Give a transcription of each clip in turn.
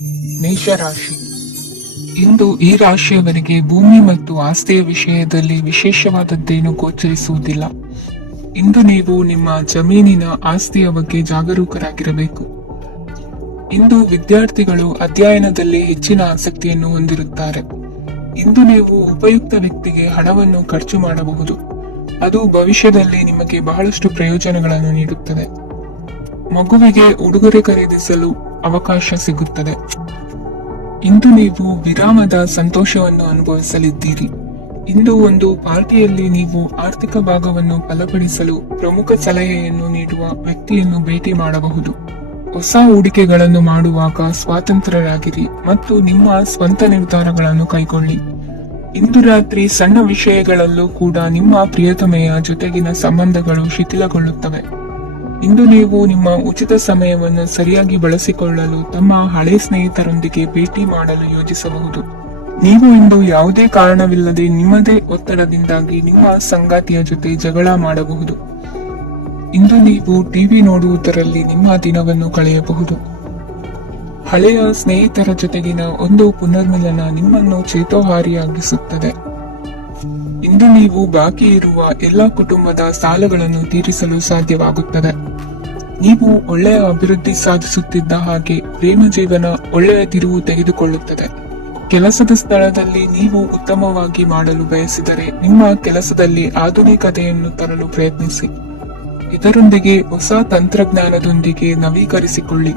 ಮೇಷರಾಶಿ. ಇಂದು ಈ ರಾಶಿಯವರಿಗೆ ಭೂಮಿ ಮತ್ತು ಆಸ್ತಿಯ ವಿಷಯದಲ್ಲಿ ವಿಶೇಷವಾದದ್ದೇನು ಗೋಚರಿಸುವುದಿಲ್ಲ. ಇಂದು ನೀವು ನಿಮ್ಮ ಜಮೀನಿನ ಆಸ್ತಿಯ ಬಗ್ಗೆ ಜಾಗರೂಕರಾಗಿರಬೇಕು. ಇಂದು ವಿದ್ಯಾರ್ಥಿಗಳು ಅಧ್ಯಯನದಲ್ಲಿ ಹೆಚ್ಚಿನ ಆಸಕ್ತಿಯನ್ನು ಹೊಂದಿರುತ್ತಾರೆ. ಇಂದು ನೀವು ಉಪಯುಕ್ತ ವ್ಯಕ್ತಿಗೆ ಹಣವನ್ನು ಖರ್ಚು ಮಾಡಬಹುದು. ಅದು ಭವಿಷ್ಯದಲ್ಲಿ ನಿಮಗೆ ಬಹಳಷ್ಟು ಪ್ರಯೋಜನಗಳನ್ನು ನೀಡುತ್ತದೆ. ಮಗುವಿಗೆ ಉಡುಗೊರೆ ಖರೀದಿಸಲು ಅವಕಾಶ ಸಿಗುತ್ತದೆ. ಇಂದು ನೀವು ವಿರಾಮದ ಸಂತೋಷವನ್ನು ಅನುಭವಿಸಲಿದ್ದೀರಿ. ಇಂದು ಒಂದು ಪಾರ್ಟಿಯಲ್ಲಿ ನೀವು ಆರ್ಥಿಕ ಭಾಗವನ್ನು ಬಲಪಡಿಸಲು ಪ್ರಮುಖ ಸಲಹೆಯನ್ನು ನೀಡುವ ವ್ಯಕ್ತಿಯನ್ನು ಭೇಟಿ ಮಾಡಬಹುದು. ಹೊಸ ಹೂಡಿಕೆಗಳನ್ನು ಮಾಡುವಾಗ ಸ್ವಾತಂತ್ರ್ಯರಾಗಿರಿ ಮತ್ತು ನಿಮ್ಮ ಸ್ವಂತ ನಿರ್ಧಾರಗಳನ್ನು ಕೈಗೊಳ್ಳಿ. ಇಂದು ರಾತ್ರಿ ಸಣ್ಣ ವಿಷಯಗಳಲ್ಲೂ ಕೂಡ ನಿಮ್ಮ ಪ್ರಿಯತಮೆಯ ಜೊತೆಗಿನ ಸಂಬಂಧಗಳು ಶಿಥಿಲಗೊಳ್ಳುತ್ತವೆ. ಇಂದು ನೀವು ನಿಮ್ಮ ಉಚಿತ ಸಮಯವನ್ನು ಸರಿಯಾಗಿ ಬಳಸಿಕೊಳ್ಳಲು ತಮ್ಮ ಹಳೆ ಸ್ನೇಹಿತರೊಂದಿಗೆ ಭೇಟಿ ಮಾಡಲು ಯೋಜಿಸಬಹುದು. ನೀವು ಇಂದು ಯಾವುದೇ ಕಾರಣವಿಲ್ಲದೆ ನಿಮ್ಮದೇ ಒತ್ತಡದಿಂದಾಗಿ ನಿಮ್ಮ ಸಂಗಾತಿಯ ಜೊತೆ ಜಗಳ ಮಾಡಬಹುದು. ಇಂದು ನೀವು ಟಿವಿ ನೋಡುವುದರಲ್ಲಿ ನಿಮ್ಮ ದಿನವನ್ನು ಕಳೆಯಬಹುದು. ಹಳೆಯ ಸ್ನೇಹಿತರ ಜೊತೆಗಿನ ಒಂದು ಪುನರ್ಮಿಲನ ನಿಮ್ಮನ್ನು ಚೇತೋಹಾರಿಯಾಗಿಸುತ್ತದೆ. ಇಂದು ನೀವು ಬಾಕಿ ಇರುವ ಎಲ್ಲ ಕುಟುಂಬದ ಸಾಲಗಳನ್ನು ತೀರಿಸಲು ಸಾಧ್ಯವಾಗುತ್ತದೆ. ನೀವು ಒಳ್ಳೆಯ ಅಭಿವೃದ್ಧಿ ಸಾಧಿಸುತ್ತಿದ್ದ ಹಾಗೆ ಪ್ರೇಮ ಜೀವನ ಒಳ್ಳೆಯ ತಿರುವು ತೆಗೆದುಕೊಳ್ಳುತ್ತದೆ. ಕೆಲಸದ ಸ್ಥಳದಲ್ಲಿ ನೀವು ಉತ್ತಮವಾಗಿ ಮಾಡಲು ಬಯಸಿದರೆ ನಿಮ್ಮ ಕೆಲಸದಲ್ಲಿ ಆಧುನಿಕತೆಯನ್ನು ತರಲು ಪ್ರಯತ್ನಿಸಿ. ಇದರೊಂದಿಗೆ ಹೊಸ ತಂತ್ರಜ್ಞಾನದೊಂದಿಗೆ ನವೀಕರಿಸಿಕೊಳ್ಳಿ.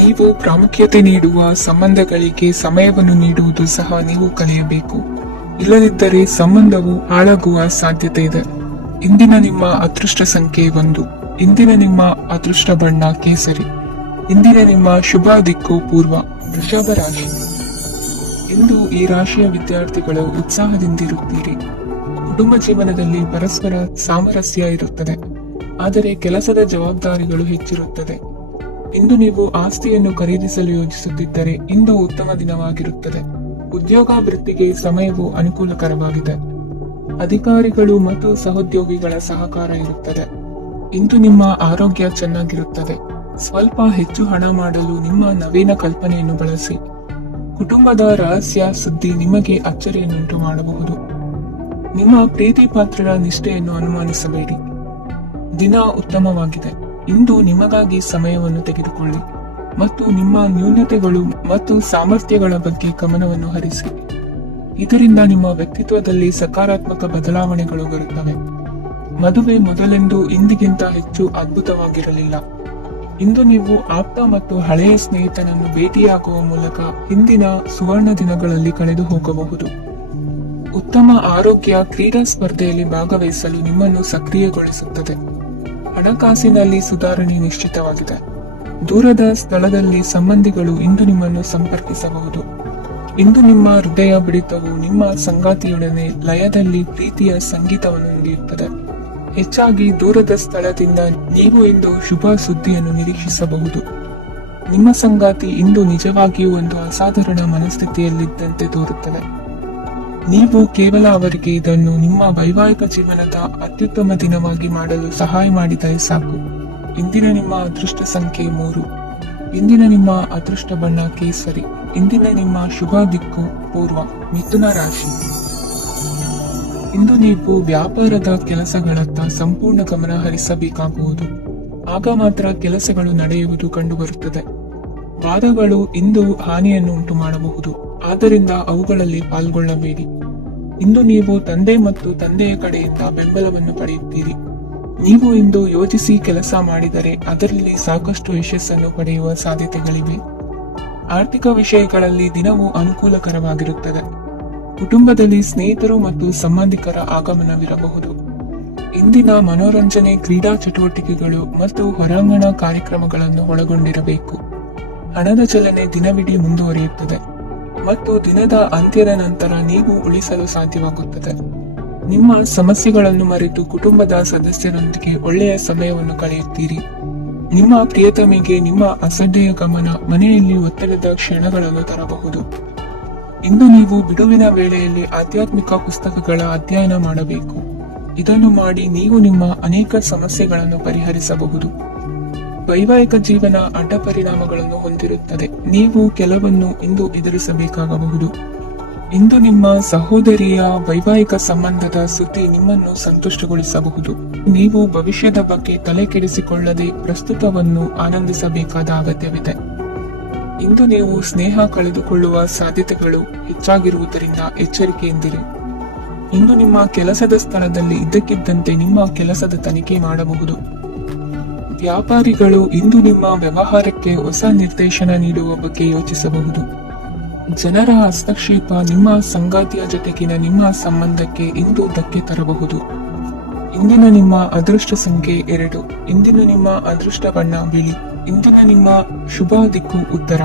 ನೀವು ಪ್ರಾಮುಖ್ಯತೆ ನೀಡುವ ಸಂಬಂಧಗಳಿಗೆ ಸಮಯವನ್ನು ನೀಡುವುದು ಸಹ ನೀವು ಕಲಿಯಬೇಕು. ಇಲ್ಲದಿದ್ದರೆ ಸಂಬಂಧವು ಹಾಳಾಗುವ ಸಾಧ್ಯತೆ ಇದೆ. ಇಂದಿನ ನಿಮ್ಮ ಅದೃಷ್ಟ ಸಂಖ್ಯೆ 1. ಇಂದಿನ ನಿಮ್ಮ ಅದೃಷ್ಟ ಬಣ್ಣ ಕೇಸರಿ. ಇಂದಿನ ನಿಮ್ಮ ಶುಭ ದಿಕ್ಕು ಪೂರ್ವ. ವೃಷಭ ರಾಶಿ. ಇಂದು ಈ ರಾಶಿಯ ವಿದ್ಯಾರ್ಥಿಗಳು ಉತ್ಸಾಹದಿಂದಿರುತ್ತೀರಿ. ಕುಟುಂಬ ಜೀವನದಲ್ಲಿ ಪರಸ್ಪರ ಸಾಮರಸ್ಯ ಇರುತ್ತದೆ, ಆದರೆ ಕೆಲಸದ ಜವಾಬ್ದಾರಿಗಳು ಹೆಚ್ಚಿರುತ್ತದೆ. ಇಂದು ನೀವು ಆಸ್ತಿಯನ್ನು ಖರೀದಿಸಲು ಯೋಜಿಸುತ್ತಿದ್ದರೆ ಇಂದು ಉತ್ತಮ ದಿನವಾಗಿರುತ್ತದೆ. ಉದ್ಯೋಗಾಭಿವೃದ್ಧಿಗೆ ಸಮಯವು ಅನುಕೂಲಕರವಾಗಿದೆ. ಅಧಿಕಾರಿಗಳು ಮತ್ತು ಸಹೋದ್ಯೋಗಿಗಳ ಸಹಕಾರ ಇರುತ್ತದೆ. ಇಂದು ನಿಮ್ಮ ಆರೋಗ್ಯ ಚೆನ್ನಾಗಿರುತ್ತದೆ. ಸ್ವಲ್ಪ ಹೆಚ್ಚು ಹಣ ಮಾಡಲು ನಿಮ್ಮ ನವೀನ ಕಲ್ಪನೆಯನ್ನು ಬಳಸಿ. ಕುಟುಂಬದ ರಹಸ್ಯ ಸುದ್ದಿ ನಿಮಗೆ ಅಚ್ಚರಿಯನ್ನುಂಟು ಮಾಡಬಹುದು. ನಿಮ್ಮ ಪ್ರೀತಿ ಪಾತ್ರರ ನಿಷ್ಠೆಯನ್ನು ಅನುಮಾನಿಸಬೇಡಿ. ದಿನ ಉತ್ತಮವಾಗಿದೆ. ಇಂದು ನಿಮಗಾಗಿ ಸಮಯವನ್ನು ತೆಗೆದುಕೊಳ್ಳಿ ಮತ್ತು ನಿಮ್ಮ ನ್ಯೂನತೆಗಳು ಮತ್ತು ಸಾಮರ್ಥ್ಯಗಳ ಬಗ್ಗೆ ಗಮನವನ್ನು ಹರಿಸಿ. ಇದರಿಂದ ನಿಮ್ಮ ವ್ಯಕ್ತಿತ್ವದಲ್ಲಿ ಸಕಾರಾತ್ಮಕ ಬದಲಾವಣೆಗಳು ಬರುತ್ತವೆ. ಮದುವೆ ಮೊದಲೆಂದು ಇಂದಿಗಿಂತ ಹೆಚ್ಚು ಅದ್ಭುತವಾಗಿರಲಿಲ್ಲ. ಇಂದು ನೀವು ಆಪ್ತ ಮತ್ತು ಹಳೆಯ ಸ್ನೇಹಿತನನ್ನು ಭೇಟಿಯಾಗುವ ಮೂಲಕ ಹಿಂದಿನ ಸುವರ್ಣ ದಿನಗಳಲ್ಲಿ ಕಳೆದು ಹೋಗಬಹುದು. ಉತ್ತಮ ಆರೋಗ್ಯ ಕ್ರೀಡಾ ಸ್ಪರ್ಧೆಯಲ್ಲಿ ಭಾಗವಹಿಸಲು ನಿಮ್ಮನ್ನು ಸಕ್ರಿಯಗೊಳಿಸುತ್ತದೆ. ಹಣಕಾಸಿನಲ್ಲಿ ಸುಧಾರಣೆ ನಿಶ್ಚಿತವಾಗಿದೆ. ದೂರದ ಸ್ಥಳದಲ್ಲಿ ಸಂಬಂಧಿಗಳು ಇಂದು ನಿಮ್ಮನ್ನು ಸಂಪರ್ಕಿಸಬಹುದು. ಇಂದು ನಿಮ್ಮ ಹೃದಯ ಬಡಿತವು ನಿಮ್ಮ ಸಂಗಾತಿಯೊಡನೆ ಲಯದಲ್ಲಿ ಪ್ರೀತಿಯ ಸಂಗೀತವನ್ನು ನುಡಿಯುತ್ತದೆ. ಹೆಚ್ಚಾಗಿ ದೂರದ ಸ್ಥಳದಿಂದ ನೀವು ಇಂದು ಶುಭ ಸುದ್ದಿಯನ್ನು ನಿರೀಕ್ಷಿಸಬಹುದು. ನಿಮ್ಮ ಸಂಗಾತಿ ಇಂದು ನಿಜವಾಗಿಯೂ ಒಂದು ಅಸಾಧಾರಣ ಮನಸ್ಥಿತಿಯಲ್ಲಿದ್ದಂತೆ ತೋರುತ್ತದೆ. ನೀವು ಕೇವಲ ಅವರಿಗೆ ಇದನ್ನು ನಿಮ್ಮ ವೈವಾಹಿಕ ಜೀವನದ ಅತ್ಯುತ್ತಮ ದಿನವಾಗಿ ಮಾಡಲು ಸಹಾಯ ಮಾಡಿದರೆ ಸಾಕು. ಇಂದಿನ ನಿಮ್ಮ ಅದೃಷ್ಟ ಸಂಖ್ಯೆ 3. ಇಂದಿನ ನಿಮ್ಮ ಅದೃಷ್ಟ ಬಣ್ಣ ಕೇಸರಿ. ಇಂದಿನ ನಿಮ್ಮ ಶುಭ ದಿಕ್ಕು ಪೂರ್ವ. ಮಿಥುನ ರಾಶಿ. ಇಂದು ನೀವು ವ್ಯಾಪಾರದ ಕೆಲಸಗಳತ್ತ ಸಂಪೂರ್ಣ ಗಮನ ಹರಿಸಬೇಕಾಗುವುದು. ಆಗ ಮಾತ್ರ ಕೆಲಸಗಳು ನಡೆಯುವುದು ಕಂಡುಬರುತ್ತದೆ. ವಾದಗಳು ಇಂದು ಹಾನಿಯನ್ನು ಉಂಟು ಮಾಡಬಹುದು, ಆದ್ದರಿಂದ ಅವುಗಳಲ್ಲಿ ಪಾಲ್ಗೊಳ್ಳಬೇಡಿ. ಇಂದು ನೀವು ತಂದೆ ಮತ್ತು ತಂದೆಯ ಕಡೆಯಿಂದ ಬೆಂಬಲವನ್ನು ಪಡೆಯುತ್ತೀರಿ. ನೀವು ಇಂದು ಯೋಜಿಸಿ ಕೆಲಸ ಮಾಡಿದರೆ ಅದರಲ್ಲಿ ಸಾಕಷ್ಟು ಯಶಸ್ಸನ್ನು ಪಡೆಯುವ ಸಾಧ್ಯತೆಗಳಿವೆ. ಆರ್ಥಿಕ ವಿಷಯಗಳಲ್ಲಿ ದಿನವು ಅನುಕೂಲಕರವಾಗಿರುತ್ತದೆ. ಕುಟುಂಬದಲ್ಲಿ ಸ್ನೇಹಿತರು ಮತ್ತು ಸಂಬಂಧಿಕರ ಆಗಮನವಿರಬಹುದು. ಇಂದಿನ ಮನೋರಂಜನೆ ಕ್ರೀಡಾ ಚಟುವಟಿಕೆಗಳು ಮತ್ತು ಹೊರಾಂಗಣ ಕಾರ್ಯಕ್ರಮಗಳನ್ನು ಒಳಗೊಂಡಿರಬೇಕು. ಹಣದ ಚಲನೆ ದಿನವಿಡೀ ಮುಂದುವರಿಯುತ್ತದೆ ಮತ್ತು ದಿನದ ಅಂತ್ಯದ ನಂತರ ನೀವು ಉಳಿಸಲು ಸಾಧ್ಯವಾಗುತ್ತದೆ. ನಿಮ್ಮ ಸಮಸ್ಯೆಗಳನ್ನು ಮರೆತು ಕುಟುಂಬದ ಸದಸ್ಯರೊಂದಿಗೆ ಒಳ್ಳೆಯ ಸಮಯವನ್ನು ಕಳೆಯುತ್ತೀರಿ. ನಿಮ್ಮ ಪ್ರಿಯತಮೆಗೆ ನಿಮ್ಮ ಅಸಡ್ಡೆಯ ಗಮನ ಮನೆಯಲ್ಲಿ ಒತ್ತಡದ ಕ್ಷಣಗಳನ್ನು ತರಬಹುದು. ಇಂದು ನೀವು ಬಿಡುವಿನ ವೇಳೆಯಲ್ಲಿ ಆಧ್ಯಾತ್ಮಿಕ ಪುಸ್ತಕಗಳ ಅಧ್ಯಯನ ಮಾಡಬೇಕು. ಇದನ್ನು ಮಾಡಿ ನೀವು ನಿಮ್ಮ ಅನೇಕ ಸಮಸ್ಯೆಗಳನ್ನು ಪರಿಹರಿಸಬಹುದು. ವೈವಾಹಿಕ ಜೀವನ ಅಡ್ಡ ಪರಿಣಾಮಗಳನ್ನು ಹೊಂದಿರುತ್ತದೆ. ನೀವು ಕೆಲವನ್ನು ಇಂದು ಎದುರಿಸಬೇಕಾಗಬಹುದು. ಇಂದು ನಿಮ್ಮ ಸಹೋದರಿಯ ವೈವಾಹಿಕ ಸಂಬಂಧದ ಸುದ್ದಿ ನಿಮ್ಮನ್ನು ಸಂತುಷ್ಟಗೊಳಿಸಬಹುದು. ನೀವು ಭವಿಷ್ಯದ ಬಗ್ಗೆ ತಲೆ ಕೆಡಿಸಿಕೊಳ್ಳದೆ ಪ್ರಸ್ತುತವನ್ನು ಆನಂದಿಸಬೇಕಾದ ಅಗತ್ಯವಿದೆ. ಇಂದು ನೀವು ಸ್ನೇಹ ಕಳೆದುಕೊಳ್ಳುವ ಸಾಧ್ಯತೆಗಳು ಹೆಚ್ಚಾಗಿರುವುದರಿಂದ ಎಚ್ಚರಿಕೆಯಿಂದಿರಿ. ಇಂದು ನಿಮ್ಮ ಕೆಲಸದ ಸ್ಥಳದಲ್ಲಿ ಇದ್ದಕ್ಕಿದ್ದಂತೆ ನಿಮ್ಮ ಕೆಲಸದ ತನಿಖೆ ಮಾಡಬಹುದು. ವ್ಯಾಪಾರಿಗಳು ಇಂದು ನಿಮ್ಮ ವ್ಯವಹಾರಕ್ಕೆ ಹೊಸ ನಿರ್ದೇಶನ ನೀಡುವ ಬಗ್ಗೆ ಯೋಚಿಸಬಹುದು. ಜನರ ಹಸ್ತಕ್ಷೇಪ ನಿಮ್ಮ ಸಂಗಾತಿಯ ಜೊತೆಗಿನ ನಿಮ್ಮ ಸಂಬಂಧಕ್ಕೆ ಇಂದು ಧಕ್ಕೆ ತರಬಹುದು. ಇಂದಿನ ನಿಮ್ಮ ಅದೃಷ್ಟ ಸಂಖ್ಯೆ 2. ಇಂದಿನ ನಿಮ್ಮ ಅದೃಷ್ಟ ಬಣ್ಣ ಬಿಳಿ. ಇಂದಿನ ನಿಮ್ಮ ಶುಭ ದಿಕ್ಕು ಉತ್ತರ.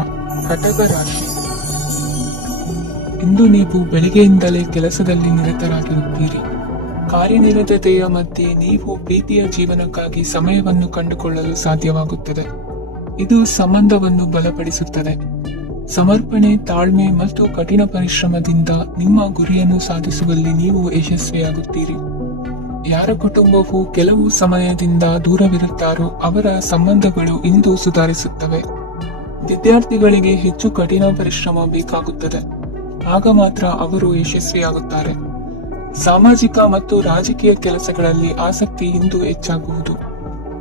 ಕಟಕ ರಾಶಿ. ಇಂದು ನೀವು ಬೆಳಿಗ್ಗೆಯಿಂದಲೇ ಕೆಲಸದಲ್ಲಿ ನಿರತರಾಗಿರುತ್ತೀರಿ. ಕಾರ್ಯನಿರತತೆಯ ಮಧ್ಯೆ ನೀವು ಪ್ರೀತಿಯ ಜೀವನಕ್ಕಾಗಿ ಸಮಯವನ್ನು ಕಂಡುಕೊಳ್ಳಲು ಸಾಧ್ಯವಾಗುತ್ತದೆ. ಇದು ಸಂಬಂಧವನ್ನು ಬಲಪಡಿಸುತ್ತದೆ. ಸಮರ್ಪಣೆ, ತಾಳ್ಮೆ ಮತ್ತು ಕಠಿಣ ಪರಿಶ್ರಮದಿಂದ ನಿಮ್ಮ ಗುರಿಯನ್ನು ಸಾಧಿಸುವಲ್ಲಿ ನೀವು ಯಶಸ್ವಿಯಾಗುತ್ತೀರಿ. ಯಾರ ಕುಟುಂಬವು ಕೆಲವು ಸಮಯದಿಂದ ದೂರವಿರುತ್ತಾರೋ ಅವರ ಸಂಬಂಧಗಳು ಇಂದು ಸುಧಾರಿಸುತ್ತವೆ. ವಿದ್ಯಾರ್ಥಿಗಳಿಗೆ ಹೆಚ್ಚು ಕಠಿಣ ಪರಿಶ್ರಮ ಬೇಕಾಗುತ್ತದೆ. ಆಗ ಮಾತ್ರ ಅವರು ಯಶಸ್ವಿಯಾಗುತ್ತಾರೆ. ಸಾಮಾಜಿಕ ಮತ್ತು ರಾಜಕೀಯ ಕೆಲಸಗಳಲ್ಲಿ ಆಸಕ್ತಿ ಇಂದು ಹೆಚ್ಚಾಗುವುದು.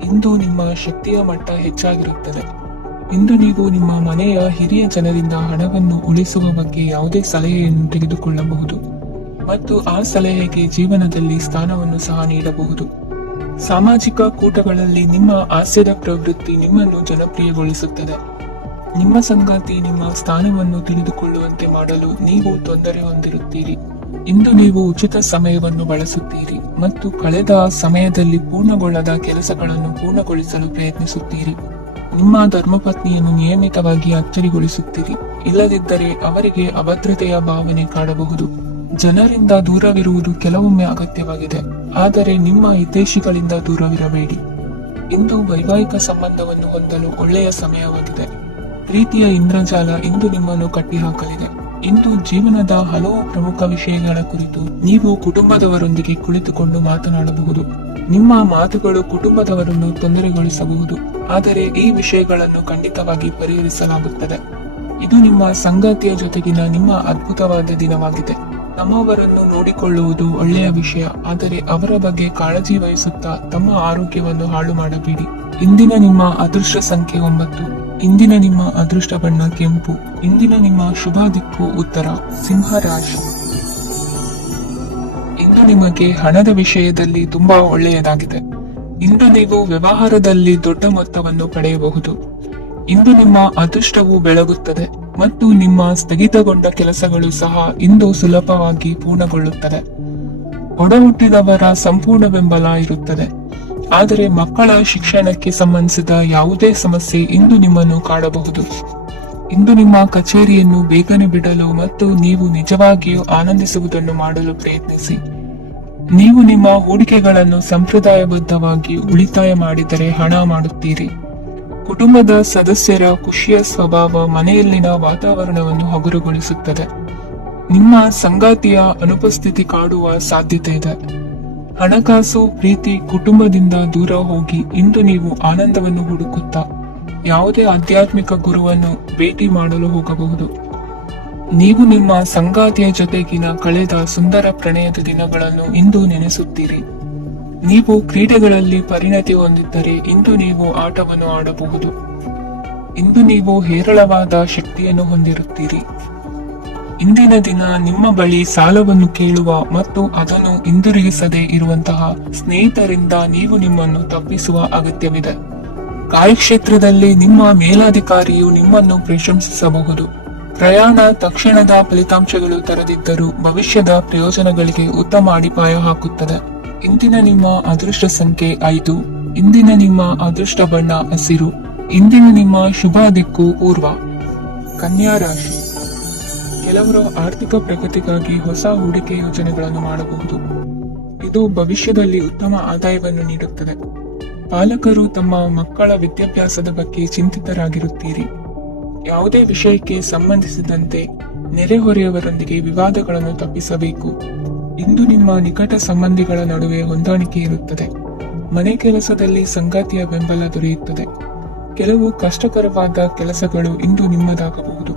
ಇಂದು ನಿಮ್ಮ ಶಕ್ತಿಯ ಮಟ್ಟ ಹೆಚ್ಚಾಗಿರುತ್ತದೆ. ಇಂದು ನೀವು ನಿಮ್ಮ ಮನೆಯ ಹಿರಿಯ ಜನರಿಂದ ಹಣವನ್ನು ಉಳಿಸುವ ಬಗ್ಗೆ ಯಾವುದೇ ಸಲಹೆಯನ್ನು ತೆಗೆದುಕೊಳ್ಳಬಹುದು ಮತ್ತು ಆ ಸಲಹೆಗೆ ಜೀವನದಲ್ಲಿ ಸ್ಥಾನವನ್ನು ಸಹ ನೀಡಬಹುದು. ಸಾಮಾಜಿಕ ಕೂಟಗಳಲ್ಲಿ ನಿಮ್ಮ ಹಾಸ್ಯದ ಪ್ರವೃತ್ತಿ ನಿಮ್ಮನ್ನು ಜನಪ್ರಿಯಗೊಳಿಸುತ್ತದೆ. ನಿಮ್ಮ ಸಂಗಾತಿ ನಿಮ್ಮ ಸ್ಥಾನವನ್ನು ತಿಳಿದುಕೊಳ್ಳುವಂತೆ ಮಾಡಲು ನೀವು ತೊಂದರೆ ಹೊಂದಿರುತ್ತೀರಿ. ಇಂದು ನೀವು ಉಚಿತ ಸಮಯವನ್ನು ಬಳಸುತ್ತೀರಿ ಮತ್ತು ಕಳೆದ ಸಮಯದಲ್ಲಿ ಪೂರ್ಣಗೊಳ್ಳದ ಕೆಲಸಗಳನ್ನು ಪೂರ್ಣಗೊಳಿಸಲು ಪ್ರಯತ್ನಿಸುತ್ತೀರಿ. ನಿಮ್ಮ ಧರ್ಮಪತ್ನಿಯನ್ನು ನಿಯಮಿತವಾಗಿ ಅಚ್ಚರಿಗೊಳಿಸುತ್ತೀರಿ. ಇಲ್ಲದಿದ್ದರೆ ಅವರಿಗೆ ಅಭದ್ರತೆಯ ಭಾವನೆ ಕಾಡಬಹುದು. ಜನರಿಂದ ದೂರವಿರುವುದು ಕೆಲವೊಮ್ಮೆ ಅಗತ್ಯವಾಗಿದೆ, ಆದರೆ ನಿಮ್ಮ ಹಿತೈಷಿಗಳಿಂದ ದೂರವಿರಬೇಡಿ. ಇಂದು ವೈವಾಹಿಕ ಸಂಬಂಧವನ್ನು ಹೊಂದಲು ಒಳ್ಳೆಯ ಸಮಯವಾಗಿದೆ. ಪ್ರೀತಿಯ ಇಂದ್ರಜಾಲ ಇಂದು ನಿಮ್ಮನ್ನು ಕಟ್ಟಿಹಾಕಲಿದೆ. ಇಂದು ಜೀವನದ ಹಲವು ಪ್ರಮುಖ ವಿಷಯಗಳ ಕುರಿತು ನೀವು ಕುಟುಂಬದವರೊಂದಿಗೆ ಕುಳಿತುಕೊಂಡು ಮಾತನಾಡಬಹುದು. ನಿಮ್ಮ ಮಾತುಗಳು ಕುಟುಂಬದವರನ್ನು ತೊಂದರೆಗೊಳಿಸಬಹುದು, ಆದರೆ ಈ ವಿಷಯಗಳನ್ನು ಖಂಡಿತವಾಗಿ ಪರಿಹರಿಸಲಾಗುತ್ತದೆ. ಇದು ನಿಮ್ಮ ಸಂಗಾತಿಯ ಜೊತೆಗಿನ ನಿಮ್ಮ ಅದ್ಭುತವಾದ ದಿನವಾಗಿದೆ. ನಮ್ಮವರನ್ನು ನೋಡಿಕೊಳ್ಳುವುದು ಒಳ್ಳೆಯ ವಿಷಯ, ಆದರೆ ಅವರ ಬಗ್ಗೆ ಕಾಳಜಿ ವಹಿಸುತ್ತಾ ತಮ್ಮ ಆರೋಗ್ಯವನ್ನು ಹಾಳು ಮಾಡಬೇಡಿ. ಇಂದಿನ ನಿಮ್ಮ ಅದೃಷ್ಟ ಸಂಖ್ಯೆ 9. ಇಂದಿನ ನಿಮ್ಮ ಅದೃಷ್ಟ ಬಣ್ಣ ಕೆಂಪು. ಇಂದಿನ ನಿಮ್ಮ ಶುಭ ದಿಕ್ಕು ಉತ್ತರ. ಸಿಂಹ ರಾಶಿ. ಇಂದು ನಿಮಗೆ ಹಣದ ವಿಷಯದಲ್ಲಿ ತುಂಬಾ ಒಳ್ಳೆಯದಾಗಿದೆ. ಇಂದು ನೀವು ವ್ಯವಹಾರದಲ್ಲಿ ದೊಡ್ಡ ಮೊತ್ತವನ್ನು ಪಡೆಯಬಹುದು. ಇಂದು ನಿಮ್ಮ ಅದೃಷ್ಟವು ಬೆಳಗುತ್ತದೆ ಮತ್ತು ನಿಮ್ಮ ಸ್ಥಗಿತಗೊಂಡ ಕೆಲಸಗಳು ಸಹ ಇಂದು ಸುಲಭವಾಗಿ ಪೂರ್ಣಗೊಳ್ಳುತ್ತದೆ. ಒಡಹುಟ್ಟಿದವರ ಸಂಪೂರ್ಣ ಬೆಂಬಲ ಇರುತ್ತದೆ, ಆದರೆ ಮಕ್ಕಳ ಶಿಕ್ಷಣಕ್ಕೆ ಸಂಬಂಧಿಸಿದ ಯಾವುದೇ ಸಮಸ್ಯೆ ಇಂದು ನಿಮ್ಮನ್ನು ಕಾಡಬಹುದು. ಇಂದು ನಿಮ್ಮ ಕಚೇರಿಯನ್ನು ಬೇಗನೆ ಬಿಡಲು ಮತ್ತು ನೀವು ನಿಜವಾಗಿಯೂ ಆನಂದಿಸುವುದನ್ನು ಮಾಡಲು ಪ್ರಯತ್ನಿಸಿ. ನೀವು ನಿಮ್ಮ ಹೂಡಿಕೆಗಳನ್ನು ಸಂಪ್ರದಾಯಬದ್ಧವಾಗಿ ಉಳಿತಾಯ ಮಾಡಿದರೆ ಹಣ ಮಾಡುತ್ತೀರಿ. ಕುಟುಂಬದ ಸದಸ್ಯರ ಖುಷಿಯ ಸ್ವಭಾವ ಮನೆಯಲ್ಲಿನ ವಾತಾವರಣವನ್ನು ಹಗುರಗೊಳಿಸುತ್ತದೆ. ನಿಮ್ಮ ಸಂಗಾತಿಯ ಅನುಪಸ್ಥಿತಿ ಕಾಡುವ ಸಾಧ್ಯತೆ ಇದೆ. ಹಣಕಾಸು, ಪ್ರೀತಿ, ಕುಟುಂಬದಿಂದ ದೂರ ಹೋಗಿ ಇಂದು ನೀವು ಆನಂದವನ್ನು ಹುಡುಕುತ್ತಾ ಯಾವುದೇ ಆಧ್ಯಾತ್ಮಿಕ ಗುರುವನ್ನು ಭೇಟಿ ಮಾಡಲು ಹೋಗಬಹುದು. ನೀವು ನಿಮ್ಮ ಸಂಗಾತಿಯ ಜೊತೆಗಿನ ಕಳೆದ ಸುಂದರ ಪ್ರಣಯದ ದಿನಗಳನ್ನು ಇಂದು ನೆನೆಸುತ್ತೀರಿ. ನೀವು ಕ್ರೀಡೆಗಳಲ್ಲಿ ಪರಿಣತಿ ಹೊಂದಿದ್ದರೆ ಇಂದು ನೀವು ಆಟವನ್ನು ಆಡಬಹುದು. ಇಂದು ನೀವು ಹೇರಳವಾದ ಶಕ್ತಿಯನ್ನು ಹೊಂದಿರುತ್ತೀರಿ. ಇಂದಿನ ದಿನ ನಿಮ್ಮ ಬಳಿ ಸಾಲವನ್ನು ಕೇಳುವ ಮತ್ತು ಅದನ್ನು ಹಿಂದಿರುಗಿಸದೇ ಇರುವಂತಹ ಸ್ನೇಹಿತರಿಂದ ನೀವು ನಿಮ್ಮನ್ನು ತಪ್ಪಿಸುವ ಅಗತ್ಯವಿದೆ. ಕಾರ್ಯಕ್ಷೇತ್ರದಲ್ಲಿ ನಿಮ್ಮ ಮೇಲಾಧಿಕಾರಿಯು ನಿಮ್ಮನ್ನು ಪ್ರಶಂಸಿಸಬಹುದು. ಪ್ರಯಾಣ ತಕ್ಷಣದ ಫಲಿತಾಂಶಗಳು ತರದಿದ್ದರೂ ಭವಿಷ್ಯದ ಪ್ರಯೋಜನಗಳಿಗೆ ಉತ್ತಮ ಅಡಿಪಾಯ ಹಾಕುತ್ತದೆ. ಇಂದಿನ ನಿಮ್ಮ ಅದೃಷ್ಟ ಸಂಖ್ಯೆ 5. ಇಂದಿನ ನಿಮ್ಮ ಅದೃಷ್ಟ ಬಣ್ಣ ಹಸಿರು. ಇಂದಿನ ನಿಮ್ಮ ಶುಭ ದಿಕ್ಕು ಪೂರ್ವ. ಕನ್ಯಾ ರಾಶಿ. ಕೆಲವರು ಆರ್ಥಿಕ ಪ್ರಗತಿಗಾಗಿ ಹೊಸ ಹೂಡಿಕೆ ಯೋಜನೆಗಳನ್ನು ಮಾಡಬಹುದು. ಇದು ಭವಿಷ್ಯದಲ್ಲಿ ಉತ್ತಮ ಆದಾಯವನ್ನು ನೀಡುತ್ತದೆ. ಪಾಲಕರು ತಮ್ಮ ಮಕ್ಕಳ ವಿದ್ಯಾಭ್ಯಾಸದ ಬಗ್ಗೆ ಚಿಂತಿತರಾಗಿರುತ್ತೀರಿ. ಯಾವುದೇ ವಿಷಯಕ್ಕೆ ಸಂಬಂಧಿಸಿದಂತೆ ನೆರೆಹೊರೆಯವರೊಂದಿಗೆ ವಿವಾದಗಳನ್ನು ತಪ್ಪಿಸಬೇಕು. ಇಂದು ನಿಮ್ಮ ನಿಕಟ ಸಂಬಂಧಿಗಳ ನಡುವೆ ಹೊಂದಾಣಿಕೆ ಇರುತ್ತದೆ. ಮನೆ ಕೆಲಸದಲ್ಲಿ ಸಂಗಾತಿಯ ಬೆಂಬಲ ದೊರೆಯುತ್ತದೆ. ಕೆಲವು ಕಷ್ಟಕರವಾದ ಕೆಲಸಗಳು ಇಂದು ನಿಮ್ಮದಾಗಬಹುದು.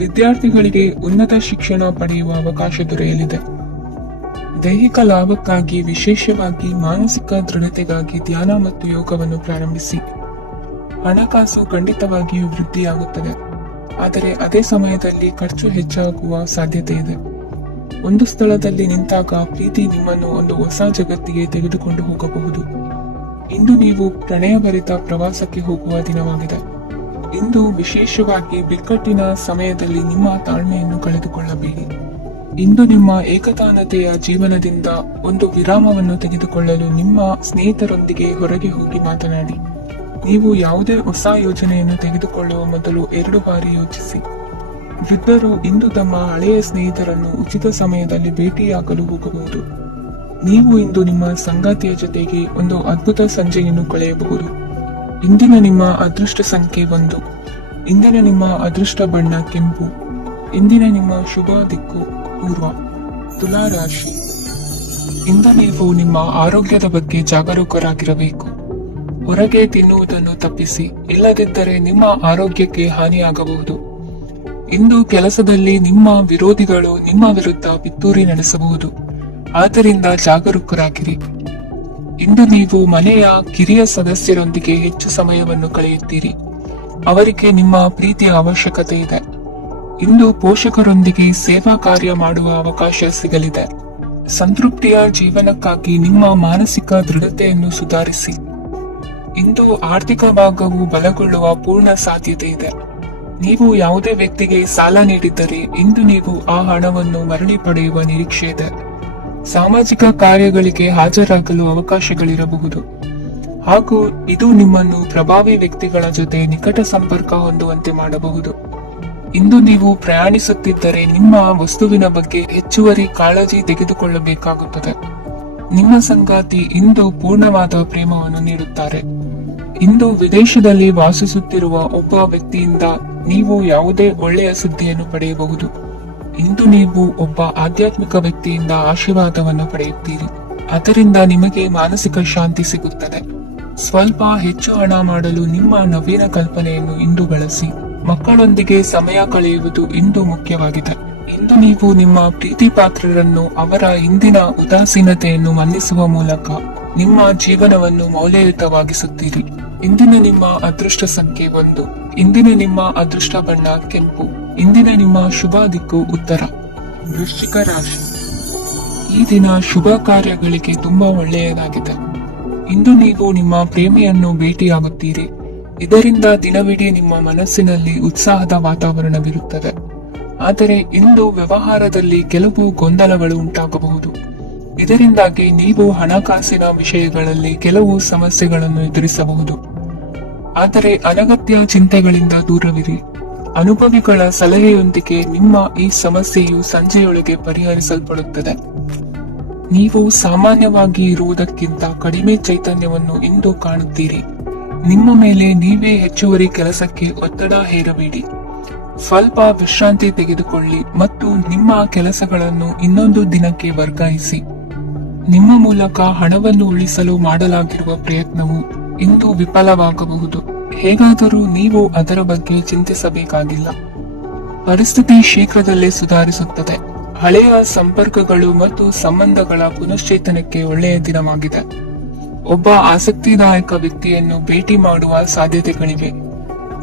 ವಿದ್ಯಾರ್ಥಿಗಳಿಗೆ ಉನ್ನತ ಶಿಕ್ಷಣ ಪಡೆಯುವ ಅವಕಾಶ ದೊರೆಯಲಿದೆ. ದೈಹಿಕ ಲಾಭಕ್ಕಾಗಿ, ವಿಶೇಷವಾಗಿ ಮಾನಸಿಕ ದೃಢತೆಗಾಗಿ ಧ್ಯಾನ ಮತ್ತು ಯೋಗವನ್ನು ಪ್ರಾರಂಭಿಸಿ. ಹಣಕಾಸು ಖಂಡಿತವಾಗಿಯೂ ವೃದ್ಧಿಯಾಗುತ್ತದೆ, ಆದರೆ ಅದೇ ಸಮಯದಲ್ಲಿ ಖರ್ಚು ಹೆಚ್ಚಾಗುವ ಸಾಧ್ಯತೆ ಇದೆ. ಒಂದು ಸ್ಥಳದಲ್ಲಿ ನಿಂತಾಗ ಪ್ರೀತಿ ನಿಮ್ಮನ್ನು ಒಂದು ಹೊಸ ಜಗತ್ತಿಗೆ ತೆಗೆದುಕೊಂಡು ಹೋಗಬಹುದು. ಇಂದು ನೀವು ಪ್ರಣಯಭರಿತ ಪ್ರವಾಸಕ್ಕೆ ಹೋಗುವ ದಿನವಾಗಿದೆ. ಇಂದು ವಿಶೇಷವಾಗಿ ಬಿಕ್ಕಟ್ಟಿನ ಸಮಯದಲ್ಲಿ ನಿಮ್ಮ ತಾಳ್ಮೆಯನ್ನು ಕಳೆದುಕೊಳ್ಳಬೇಡಿ. ಇಂದು ನಿಮ್ಮ ಏಕತಾನತೆಯ ಜೀವನದಿಂದ ಒಂದು ವಿರಾಮವನ್ನು ತೆಗೆದುಕೊಳ್ಳಲು ನಿಮ್ಮ ಸ್ನೇಹಿತರೊಂದಿಗೆ ಹೊರಗೆ ಹೋಗಿ ಮಾತನಾಡಿ. ನೀವು ಯಾವುದೇ ಹೊಸ ಯೋಜನೆಯನ್ನು ತೆಗೆದುಕೊಳ್ಳುವ ಮೊದಲು 2 ಬಾರಿ ಯೋಚಿಸಿ. ವೃದ್ಧರು ಇಂದು ತಮ್ಮ ಹಳೆಯ ಸ್ನೇಹಿತರನ್ನು ಉಚಿತ ಸಮಯದಲ್ಲಿ ಭೇಟಿಯಾಗಲು ಹೋಗಬಹುದು. ನೀವು ಇಂದು ನಿಮ್ಮ ಸಂಗಾತಿಯ ಜೊತೆಗೆ ಒಂದು ಅದ್ಭುತ ಸಂಜೆಯನ್ನು ಕಳೆಯಬಹುದು. ಇಂದಿನ ನಿಮ್ಮ ಅದೃಷ್ಟ ಸಂಖ್ಯೆ 1. ಇಂದಿನ ನಿಮ್ಮ ಅದೃಷ್ಟ ಬಣ್ಣ ಕೆಂಪು. ಇಂದಿನ ನಿಮ್ಮ ಶುಭ ದಿಕ್ಕು ಪೂರ್ವ. ತುಲಾ ರಾಶಿ. ಇಂದು ನೀವು ನಿಮ್ಮ ಆರೋಗ್ಯದ ಬಗ್ಗೆ ಜಾಗರೂಕರಾಗಿರಬೇಕು. ಹೊರಗೆ ತಿನ್ನುವುದನ್ನು ತಪ್ಪಿಸಿ, ಇಲ್ಲದಿದ್ದರೆ ನಿಮ್ಮ ಆರೋಗ್ಯಕ್ಕೆ ಹಾನಿಯಾಗಬಹುದು. ಇಂದು ಕೆಲಸದಲ್ಲಿ ನಿಮ್ಮ ವಿರೋಧಿಗಳು ನಿಮ್ಮ ವಿರುದ್ಧ ಪಿತೂರಿ ನಡೆಸಬಹುದು, ಆದ್ದರಿಂದ ಜಾಗರೂಕರಾಗಿರಿ. ಇಂದು ನೀವು ಮನೆಯ ಕಿರಿಯ ಸದಸ್ಯರೊಂದಿಗೆ ಹೆಚ್ಚು ಸಮಯವನ್ನು ಕಳೆಯುತ್ತೀರಿ. ಅವರಿಗೆ ನಿಮ್ಮ ಪ್ರೀತಿಯ ಅವಶ್ಯಕತೆ ಇದೆ. ಇಂದು ಪೋಷಕರೊಂದಿಗೆ ಸೇವಾ ಕಾರ್ಯ ಮಾಡುವ ಅವಕಾಶ ಸಿಗಲಿದೆ. ಸಂತೃಪ್ತಿಯ ಜೀವನಕ್ಕಾಗಿ ನಿಮ್ಮ ಮಾನಸಿಕ ದೃಢತೆಯನ್ನು ಸುಧಾರಿಸಿ. ಇಂದು ಆರ್ಥಿಕ ಭಾಗವು ಬಲಗೊಳ್ಳುವ ಪೂರ್ಣ ಸಾಧ್ಯತೆ ಇದೆ. ನೀವು ಯಾವುದೇ ವ್ಯಕ್ತಿಗೆ ಸಾಲ ನೀಡಿದ್ದರೆ ಇಂದು ನೀವು ಆ ಹಣವನ್ನು ಮರಳಿ ಪಡೆಯುವ ನಿರೀಕ್ಷೆ ಇದೆ. ಸಾಮಾಜಿಕ ಕಾರ್ಯಗಳಿಗೆ ಹಾಜರಾಗಲು ಅವಕಾಶಗಳಿರಬಹುದು, ಹಾಗೂ ಇದು ನಿಮ್ಮನ್ನು ಪ್ರಭಾವಿ ವ್ಯಕ್ತಿಗಳ ಜೊತೆ ನಿಕಟ ಸಂಪರ್ಕ ಹೊಂದುವಂತೆ ಮಾಡಬಹುದು. ಇಂದು ನೀವು ಪ್ರಯಾಣಿಸುತ್ತಿದ್ದರೆ ನಿಮ್ಮ ವಸ್ತುವಿನ ಬಗ್ಗೆ ಹೆಚ್ಚುವರಿ ಕಾಳಜಿ ತೆಗೆದುಕೊಳ್ಳಬೇಕಾಗುತ್ತದೆ. ನಿಮ್ಮ ಸಂಗಾತಿ ಇಂದು ಪೂರ್ಣವಾದ ಪ್ರೇಮವನ್ನು ನೀಡುತ್ತಾರೆ. ಇಂದು ವಿದೇಶದಲ್ಲಿ ವಾಸಿಸುತ್ತಿರುವ ಒಬ್ಬ ವ್ಯಕ್ತಿಯಿಂದ ನೀವು ಯಾವುದೇ ಒಳ್ಳೆಯ ಸುದ್ದಿಯನ್ನು ಪಡೆಯಬಹುದು. ಇಂದು ನೀವು ಒಬ್ಬ ಆಧ್ಯಾತ್ಮಿಕ ವ್ಯಕ್ತಿಯಿಂದ ಆಶೀರ್ವಾದವನ್ನು ಪಡೆಯುತ್ತೀರಿ. ಅದರಿಂದ ನಿಮಗೆ ಮಾನಸಿಕ ಶಾಂತಿ ಸಿಗುತ್ತದೆ. ಸ್ವಲ್ಪ ಹೆಚ್ಚು ಹಣ ಮಾಡಲು ನಿಮ್ಮ ನವೀನ ಕಲ್ಪನೆಯನ್ನು ಇಂದು ಬಳಸಿ. ಮಕ್ಕಳೊಂದಿಗೆ ಸಮಯ ಕಳೆಯುವುದು ಇಂದು ಮುಖ್ಯವಾಗಿದೆ. ಇಂದು ನೀವು ನಿಮ್ಮ ಪ್ರೀತಿ ಪಾತ್ರರನ್ನು ಅವರ ಹಿಂದಿನ ಉದಾಸೀನತೆಯನ್ನು ಮನ್ನಿಸುವ ಮೂಲಕ ನಿಮ್ಮ ಜೀವನವನ್ನು ಮೌಲ್ಯಯುತವಾಗಿಸುತ್ತೀರಿ. ಇಂದಿನ ನಿಮ್ಮ ಅದೃಷ್ಟ ಸಂಖ್ಯೆ 1. ಇಂದಿನ ನಿಮ್ಮ ಅದೃಷ್ಟ ಬಣ್ಣ ಕೆಂಪು. ಇಂದಿನ ನಿಮ್ಮ ಶುಭ ದಿಕ್ಕು ಉತ್ತರ. ವೃಶ್ಚಿಕ ರಾಶಿ. ಈ ದಿನ ಶುಭ ಕಾರ್ಯಗಳಿಗೆ ತುಂಬಾ ಒಳ್ಳೆಯದಾಗಿದೆ. ಇಂದು ನೀವು ನಿಮ್ಮ ಪ್ರೇಮಿಯನ್ನು ಭೇಟಿಯಾಗುತ್ತೀರಿ. ಇದರಿಂದ ದಿನವಿಡೀ ನಿಮ್ಮ ಮನಸ್ಸಿನಲ್ಲಿ ಉತ್ಸಾಹದ ವಾತಾವರಣವಿರುತ್ತದೆ. ಆದರೆ ಇಂದು ವ್ಯವಹಾರದಲ್ಲಿ ಕೆಲವು ಗೊಂದಲಗಳು ಉಂಟಾಗಬಹುದು. ಇದರಿಂದಾಗಿ ನೀವು ಹಣಕಾಸಿನ ವಿಷಯಗಳಲ್ಲಿ ಕೆಲವು ಸಮಸ್ಯೆಗಳನ್ನು ಎದುರಿಸಬಹುದು. ಆದರೆ ಅನಗತ್ಯ ಚಿಂತೆಗಳಿಂದ ದೂರವಿರಿ. ಅನುಭವಿಗಳ ಸಲಹೆಯೊಂದಿಗೆ ನಿಮ್ಮ ಈ ಸಮಸ್ಯೆಯು ಸಂಜೆಯೊಳಗೆ ಪರಿಹರಿಸಲ್ಪಡುತ್ತದೆ. ನೀವು ಸಾಮಾನ್ಯವಾಗಿ ಇರುವುದಕ್ಕಿಂತ ಕಡಿಮೆ ಚೈತನ್ಯವನ್ನು ಇಂದು ಕಾಣುತ್ತೀರಿ. ನಿಮ್ಮ ಮೇಲೆ ನೀವೇ ಹೆಚ್ಚುವರಿ ಕೆಲಸಕ್ಕೆ ಒತ್ತಡ ಹೇರಬೇಡಿ. ಸ್ವಲ್ಪ ವಿಶ್ರಾಂತಿ ತೆಗೆದುಕೊಳ್ಳಿ ಮತ್ತು ನಿಮ್ಮ ಕೆಲಸಗಳನ್ನು ಇನ್ನೊಂದು ದಿನಕ್ಕೆ ವರ್ಗಾಯಿಸಿ. ನಿಮ್ಮ ಮೂಲಕ ಹಣವನ್ನು ಉಳಿಸಲು ಮಾಡಲಾಗಿರುವ ಪ್ರಯತ್ನವು ಇಂದು ವಿಫಲವಾಗಬಹುದು. ಹೇಗಾದರೂ ನೀವು ಅದರ ಬಗ್ಗೆ ಚಿಂತಿಸಬೇಕಾಗಿಲ್ಲ. ಪರಿಸ್ಥಿತಿ ಶೀಘ್ರದಲ್ಲೇ ಸುಧಾರಿಸುತ್ತದೆ. ಹಳೆಯ ಸಂಪರ್ಕಗಳು ಮತ್ತು ಸಂಬಂಧಗಳ ಪುನಶ್ಚೇತನಕ್ಕೆ ಒಳ್ಳೆಯ ದಿನವಾಗಿದೆ. ಒಬ್ಬ ಆಸಕ್ತಿದಾಯಕ ವ್ಯಕ್ತಿಯನ್ನು ಭೇಟಿ ಮಾಡುವ ಸಾಧ್ಯತೆಗಳಿವೆ.